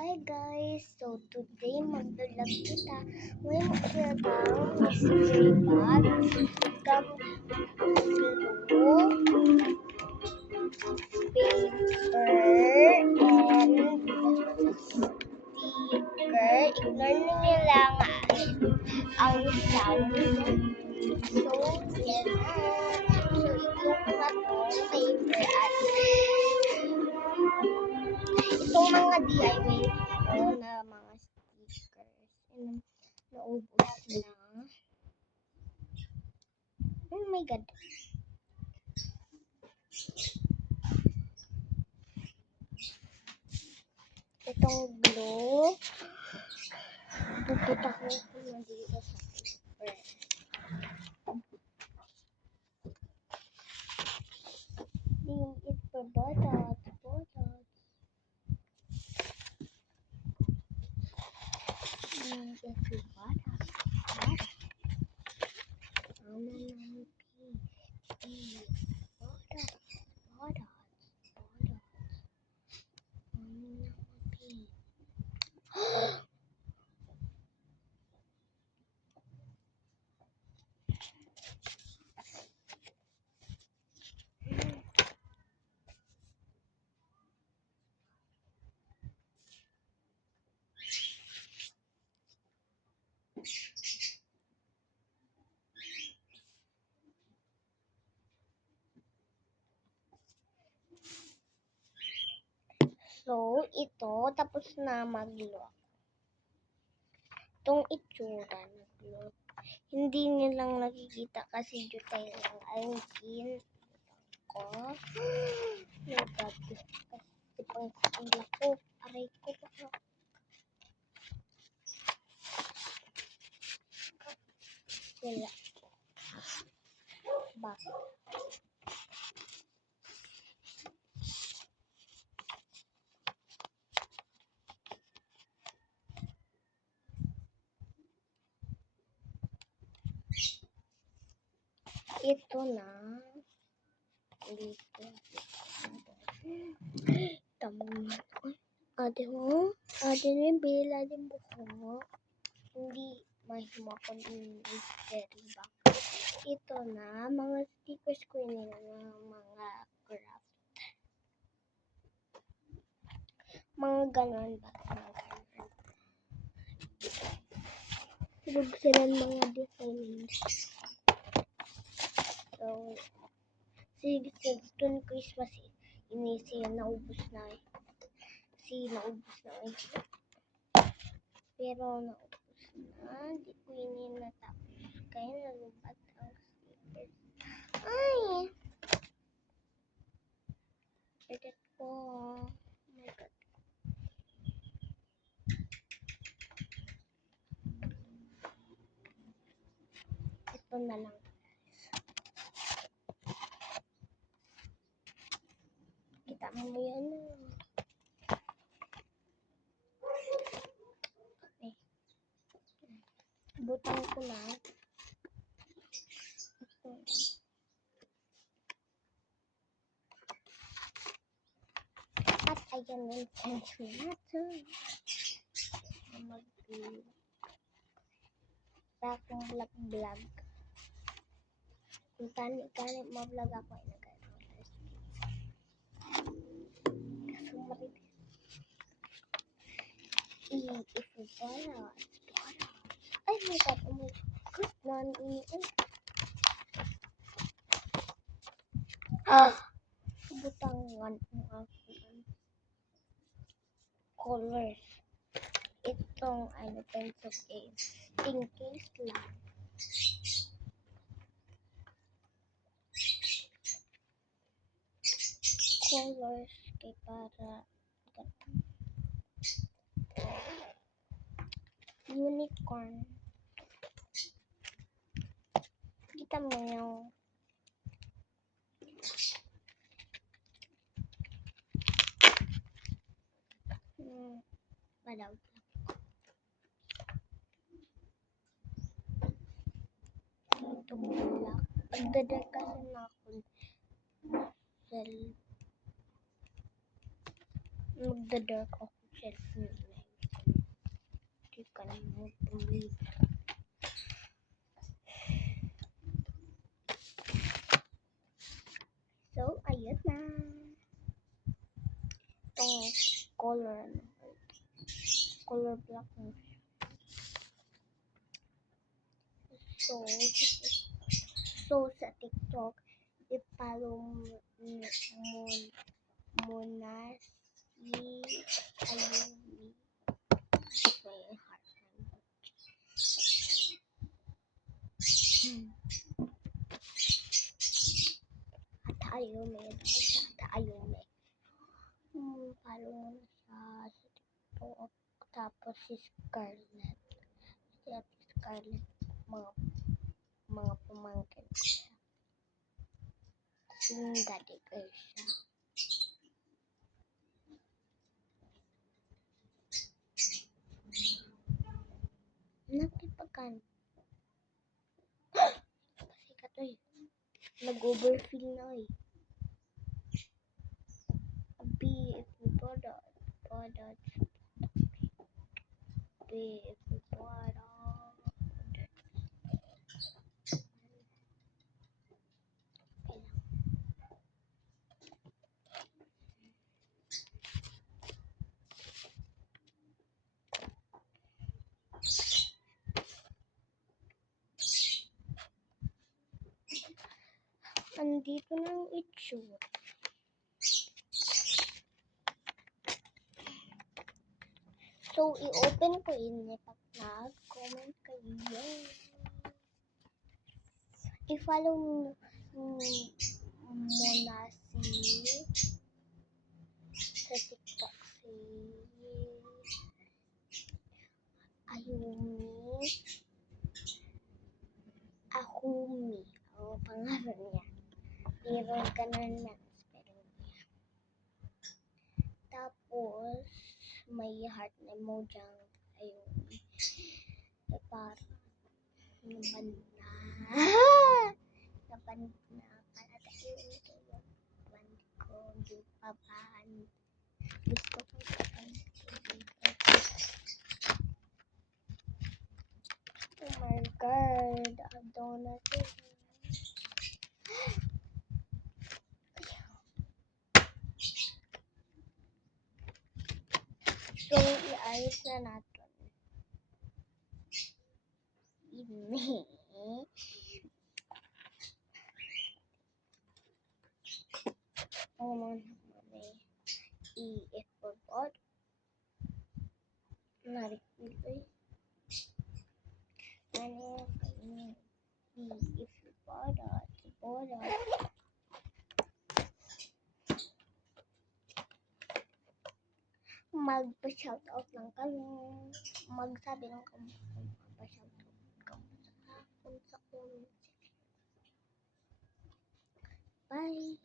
Hi guys! So today magdulag kita. Ngayon magdudulog mystery box, gum glue, paper, and sticker. Ignore niyo lang ang sound. So, yan na. So, yung mga tong paper at itong mga DIY ko na mga stickers. And, naubos na. Oh my God. Itong glue. Pupunta ko dito sa paper. It's for dots. It's for dots. So, ito, tapos na mag-lock. Itong itsura nag-lock. Hindi nilang nakikita kasi jutay lang ang pin ko. Nagbabi. Kasi pang sila ko. Aray ko pa. Wala. Bakit? Ito na. Dito. Tama. Ate mo? Ate mo, bila din buko. Hindi mahimo ko ng mystery box. Ito na. Mga stickers ko nila ng mga craft. Mga ganon ba? Mga ganon. Huwag sila mga designs. So, since dun Christmas, naubos na eh. Naubos na eh. Pero naubos na. Hindi ko natapos. Kaya nalubat ang stickers. Ay! Edit ko. Oh my God. Ito na lang. Kita mo yan. Okay. Butang ko na. At ayan yung pencil natin. Akong vlog. Kung tani ma-vlog ako ay nag-arolas. Kaso maritis. Ifubara. Ay, my God. Oh my God. Naniin. Butangan ng aking colors. Itong pencil case. In case lang. Colors kay para unicorn. Kita mo yung padaw. Ito black. Magdadar kasi na ako magdadar ako self nila. So, ayun na. Itong color black na siya. So sa TikTok, i-follow mo na si Ayumi. May heart. At Ayumi. Ayumi. Follow mo na siya sa TikTok. Tapos si Scarlett. Si Scarlett, mga pamangkin ko siya. Yung daddy ko siya. Nakipagan. Pasikat oy. Nag-overfill na oy. Beautiful product. Beautiful product. Andito na ang itsura. So, i-open ko yun pag nag-comment kayo. I-follow mo na sa TikTok si Ahumi. Ang pangalan niya. Meron ka na spelling niya. Tapos, may heart na emoji ang Ayumi. Parang naban na para tayo ito yung band ko yung papan. Gusto ko papan oh my god, I don't know. So, i-ayos na natin. Ini. I-forgot. Narik-pilay. Ano yung i-forgot. Magpa-shoutout lang kami. Magsabi lang kami kung magpa-shoutout kami sa comment section. Bye!